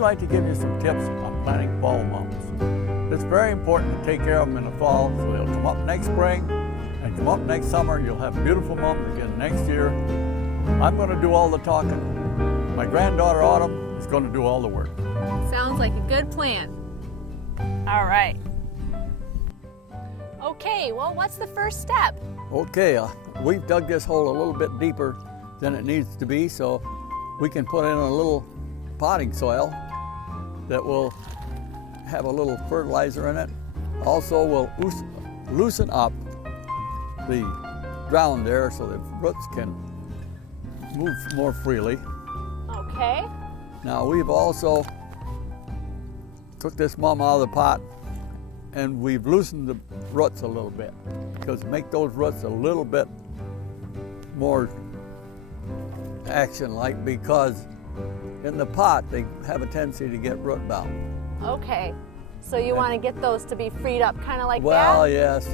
we'd like to give you some tips on planting fall mums. It's very important to take care of them in the fall so they'll come up next spring and come up next summer. You'll have beautiful mums again next year. I'm going to do all the talking. My granddaughter Autumn is going to do all the work. Sounds like a good plan. All right. Okay, well, what's the first step? Okay, we've dug this hole a little bit deeper than it needs to be, so we can put in a little potting soil that will have a little fertilizer in it. Also, we'll loosen up the ground there so the roots can move more freely. Okay. Now, we've also took this mum out of the pot and we've loosened the roots a little bit because make those roots a little bit more action-like, because in the pot they have a tendency to get root bound. Okay, so you want to get those to be freed up kind of like well, that? Yes,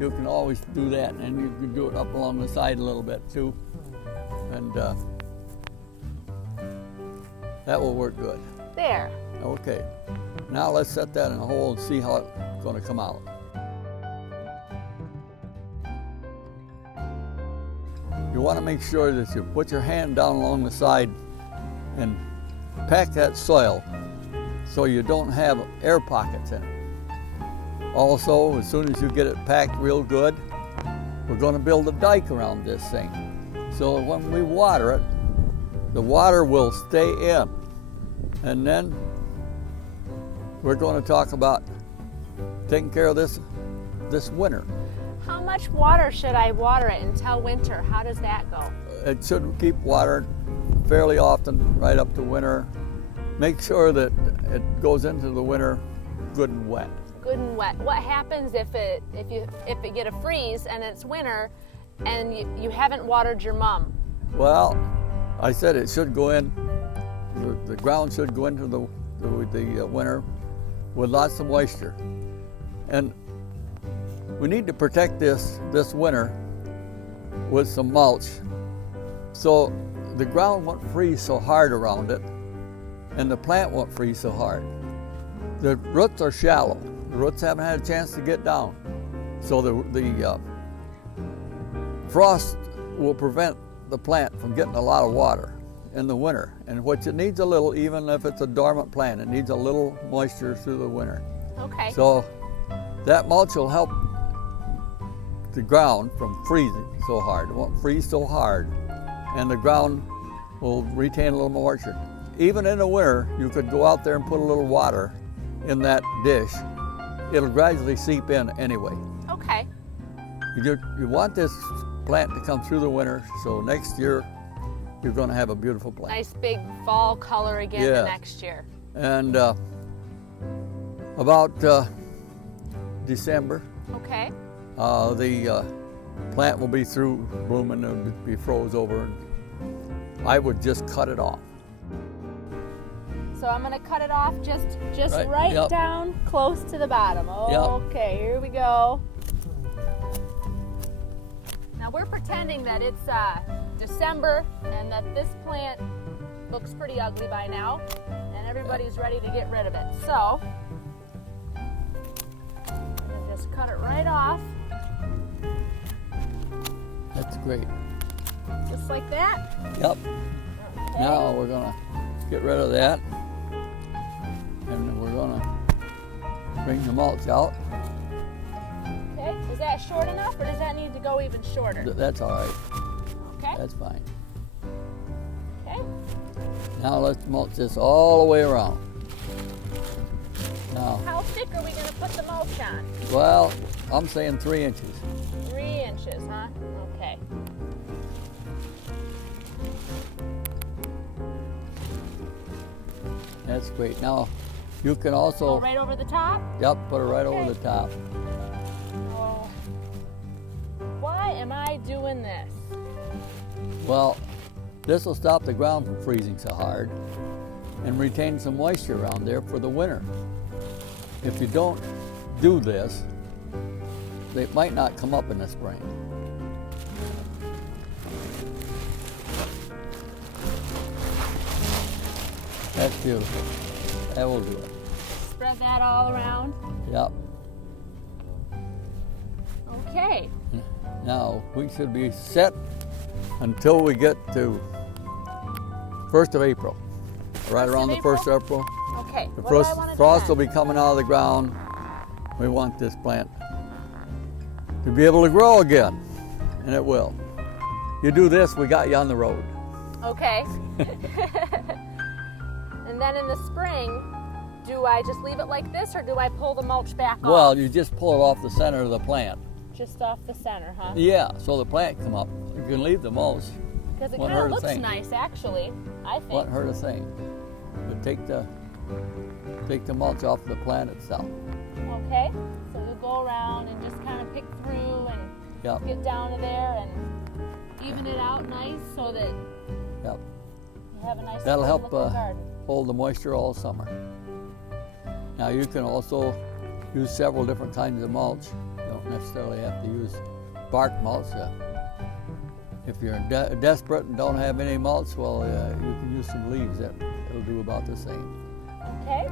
you can always do that, and you can do it up along the side a little bit too, and that will work good. There. Okay, now let's set that in a hole and see how it's going to come out. You want to make sure that you put your hand down along the side and pack that soil so you don't have air pockets in it. Also, as soon as you get it packed real good, we're going to build a dike around this thing. So when we water it, the water will stay in. And then we're going to talk about taking care of this winter. How much water should I water it until winter? How does that go? It should keep watered fairly often right up to winter. Make sure that it goes into the winter good and wet. Good and wet. What happens if it get a freeze and it's winter and you haven't watered your mum? Well, I said it should go in. The ground should go into the winter with lots of moisture, and we need to protect this winter with some mulch so the ground won't freeze so hard around it and the plant won't freeze so hard. The roots are shallow. The roots haven't had a chance to get down. So the frost will prevent the plant from getting a lot of water in the winter. And what it needs a little, even if it's a dormant plant, it needs a little moisture through the winter. Okay. So that mulch will help the ground from freezing so hard. It won't freeze so hard, and the ground will retain a little moisture. Even in the winter, you could go out there and put a little water in that dish. It'll gradually seep in anyway. Okay. You want this plant to come through the winter, so next year you're going to have a beautiful plant. Nice big fall color again the next year. And about December, okay, the plant will be through blooming and be froze over. And I would just cut it off. So I'm going to cut it off just right Yep. down close to the bottom. Yep. Okay, here we go. Now we're pretending that it's December and that this plant looks pretty ugly by now, and everybody's ready to get rid of it. So I'm going to just cut it right off. That's great. Just like that? Yep. Okay. Now we're going to get rid of that. And we're going to bring the mulch out. Okay, is that short enough or does that need to go even shorter? That's all right. Okay. That's fine. Okay. Now let's mulch this all the way around. Now, How thick are we going to put the mulch on? well, I'm saying 3 inches. 3 inches, huh? Okay. That's great. Now, you can also, Go right over the top? yep, put it right over Okay. the top. Oh. Why am I doing this? Well, this will stop the ground from freezing so hard and retain some moisture around there for the winter. If you don't do this, they might not come up in the spring. That's beautiful. That will do it. Spread that all around. Yep. Okay. Now, we should be set until we get to 1st of April. Right around the 1st of April. Okay. The What do I first want to frost do will be coming out of the ground. We want this plant to be able to grow again, and it will. You do this, we got you on the road. Okay. And then in the spring, do I just leave it like this, or do I pull the mulch back off? Well, you just pull it off the center of the plant. Just off the center, huh? Yeah, so the plant come up. You can leave the mulch. Because it Won't kind hurt of a looks thing. nice, actually, I think. Won't hurt a thing. But take the mulch off the plant itself. Okay. So you'll go around and just kind of pick through and Yep. get down to there and even it out nice so that Yep. you have a nice That'll help looking garden. hold the moisture all summer. Now you can also use several different kinds of mulch. You don't necessarily have to use bark mulch. If you're desperate and don't have any mulch, well, you can use some leaves. It'll do about the same. Okay.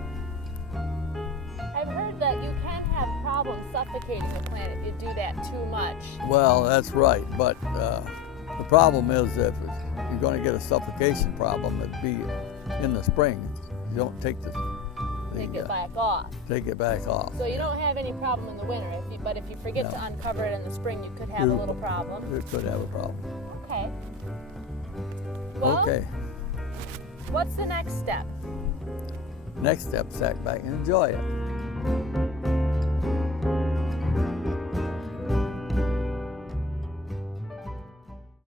I've heard that you can have problems suffocating the plant if you do that too much. Well, that's right, but the problem is that if you're going to get a suffocation problem, it'd be in the spring. You don't take Take it back off. Take it back off. So you don't have any problem in the winter, but if you forget to uncover it in the spring, you could have a little problem. You could have a problem. Okay. Well, Okay. what's the next step? Next step, sack back and enjoy it.